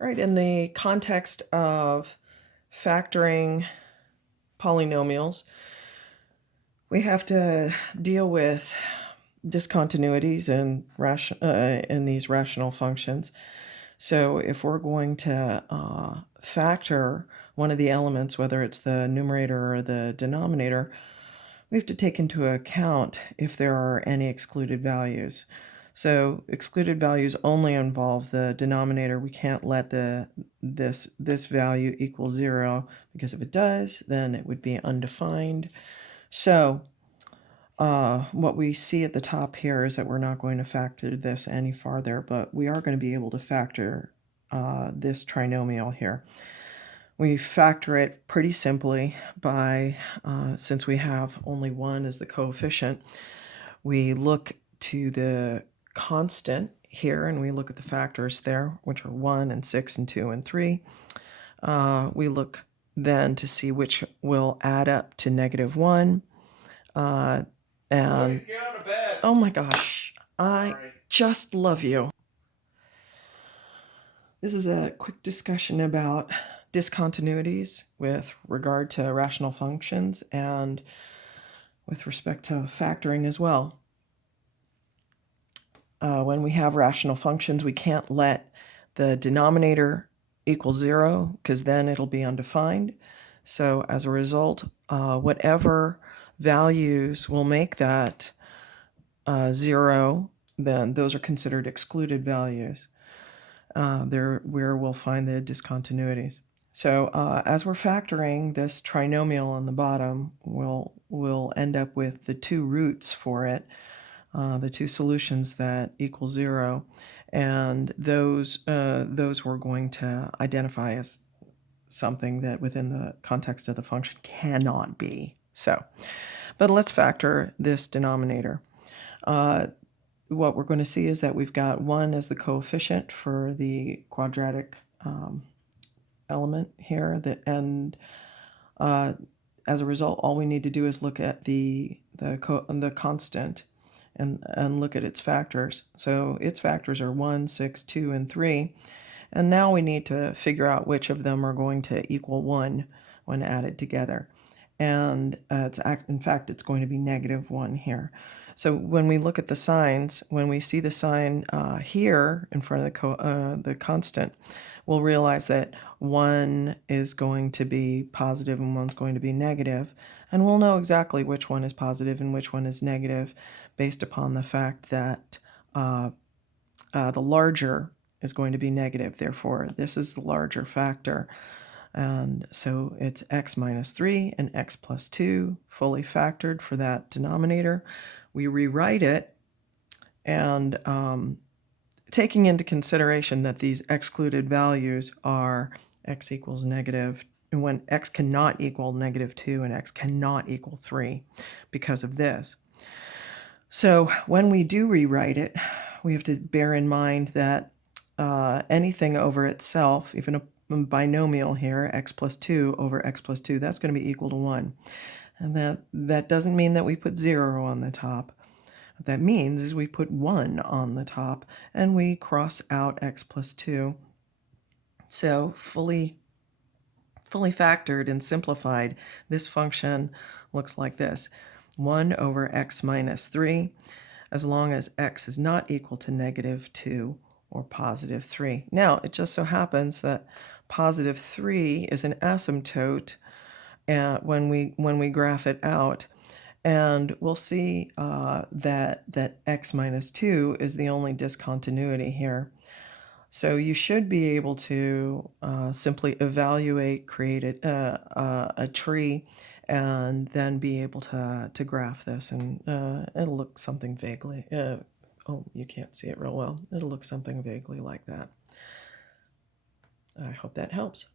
All right, in the context of factoring polynomials, we have to deal with discontinuities in these rational functions. So if we're going to factor one of the elements, whether it's the numerator or the denominator, we have to take into account if there are any excluded values. So excluded values only involve the denominator. We can't let this value equal 0, because if it does, then it would be undefined. So what we see at the top here is that we're not going to factor this any farther, but we are going to be able to factor this trinomial here. We factor it pretty simply by, since we have only 1 as the coefficient, we look to the constant here and we look at the factors there, which are 1 and 6 and 2 and 3. We look then to see which will add up to -1. Boys, get out of bed. Oh my gosh, I just love you. This is a quick discussion about discontinuities with regard to rational functions and with respect to factoring as well. When we have rational functions, we can't let the denominator equal 0, because then it'll be undefined. So as a result, whatever values will make that 0, then those are considered excluded values. There where we'll find the discontinuities. So as we're factoring this trinomial on the bottom, we'll end up with the two roots for it, the two solutions that equal 0, and those we're going to identify as something that within the context of the function cannot be. So, but let's factor this denominator. What we're going to see is that we've got 1 as the coefficient for the quadratic element here, and as a result, all we need to do is look at the constant and look at its factors. So its factors are 1, 6, 2, and 3. And now we need to figure out which of them are going to equal 1 when added together. And in fact, it's going to be -1 here. So when we look at the signs, when we see the sign here in front of the constant, we'll realize that 1 is going to be positive and 1's going to be negative. And we'll know exactly which one is positive and which one is negative based upon the fact that the larger is going to be negative. Therefore, this is the larger factor. And so it's x minus 3 and x plus 2 fully factored for that denominator. We rewrite it, and taking into consideration that these excluded values are x equals negative, and when x cannot equal -2 and x cannot equal 3 because of this. So when we do rewrite it, we have to bear in mind that anything over itself, even a binomial here, x plus 2 over x plus 2, that's going to be equal to 1. And that doesn't mean that we put 0 on the top. What that means is we put 1 on the top and we cross out x plus 2. So fully factored and simplified, this function looks like this: 1 over x minus 3, as long as x is not equal to -2 or +3. Now, it just so happens that +3 is an asymptote when we graph it out, and we'll see that x minus 2 is the only discontinuity here. So you should be able to simply evaluate, create a tree, and then be able to graph this, and it'll look something vaguely, oh, you can't see it real well. It'll look something vaguely like that. I hope that helps.